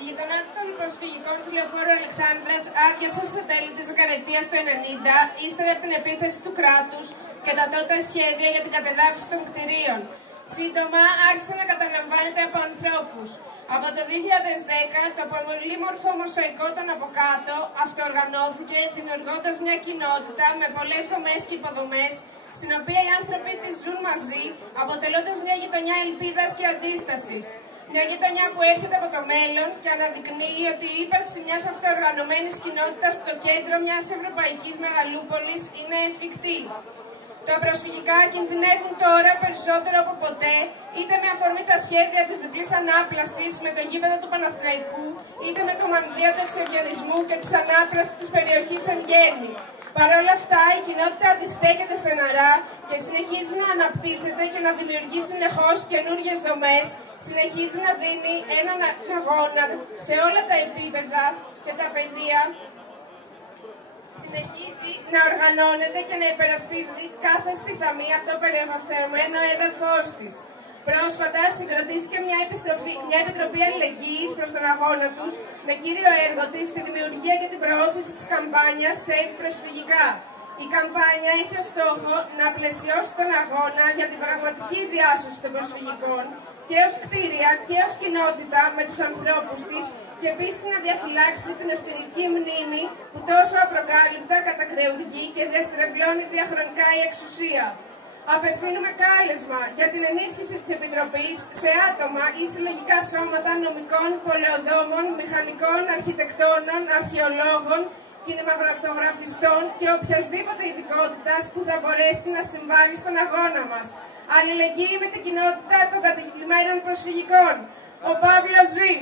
Η γειτονιά των προσφυγικών του Λεωφόρου Αλεξάνδρας άδειασε στα τέλη της δεκαετίας του 90, ύστερα από την επίθεση του κράτους και τα τότε σχέδια για την κατεδάφιση των κτηρίων. Σύντομα άρχισε να καταλαμβάνεται από ανθρώπους. Από το 2010 το πολύμορφο μοσαϊκό των από κάτω αυτοοργανώθηκε, δημιουργώντας μια κοινότητα με πολλές δομές και υποδομές, στην οποία οι άνθρωποι της ζουν μαζί, αποτελώντας μια γειτονιά ελπίδας και αντίστασης. Μια γειτονιά που έρχεται από το μέλλον και αναδεικνύει ότι η ύπαρξη μιας αυτοοργανωμένης κοινότητας στο κέντρο μιας ευρωπαϊκής μεγαλούπολης είναι εφικτή. Τα προσφυγικά κινδυνεύουν τώρα περισσότερο από ποτέ, είτε με αφορμή τα σχέδια της διπλής ανάπλασης με το γήπεδο του Παναθηναϊκού, είτε με το μανδύα του εξευγενισμού και της ανάπλασης της περιοχής εν γέννη. Παρ' όλα αυτά, η κοινότητα αντιστέκεται στεναρά και συνεχίζει να αναπτύσσεται και να δημιουργεί συνεχώς καινούργιες δομές, συνεχίζει να δίνει έναν αγώνα σε όλα τα επίπεδα και τα πεδία, συνεχίζει να οργανώνεται και να υπερασπίζει κάθε σπιθαμή από το περιβαλλοντικό έδαφος της. Πρόσφατα συγκροτήθηκε μια επιτροπή αλληλεγγύης προς τον αγώνα τους, με κύριο έργο της τη δημιουργία και την προώθηση της καμπάνιας Save Προσφυγικά. Η καμπάνια έχει ως στόχο να πλαισιώσει τον αγώνα για την πραγματική διάσωση των προσφυγικών και ως κτίρια και ως κοινότητα με τους ανθρώπους της, και επίσης να διαφυλάξει την εσωτερική μνήμη που τόσο απροκάλυπτα κατακρεουργεί και διαστρεβλώνει διαχρονικά η εξουσία. Απευθύνουμε κάλεσμα για την ενίσχυση της Επιτροπής σε άτομα ή συλλογικά σώματα νομικών, πολεοδόμων, μηχανικών, αρχιτεκτόνων, αρχαιολόγων, κινηματογραφιστών και οποιασδήποτε ειδικότητας που θα μπορέσει να συμβάλλει στον αγώνα μας. Αλληλεγγύη με την κοινότητα των καταγγελμένων προσφυγικών. Ο Παύλος ζει!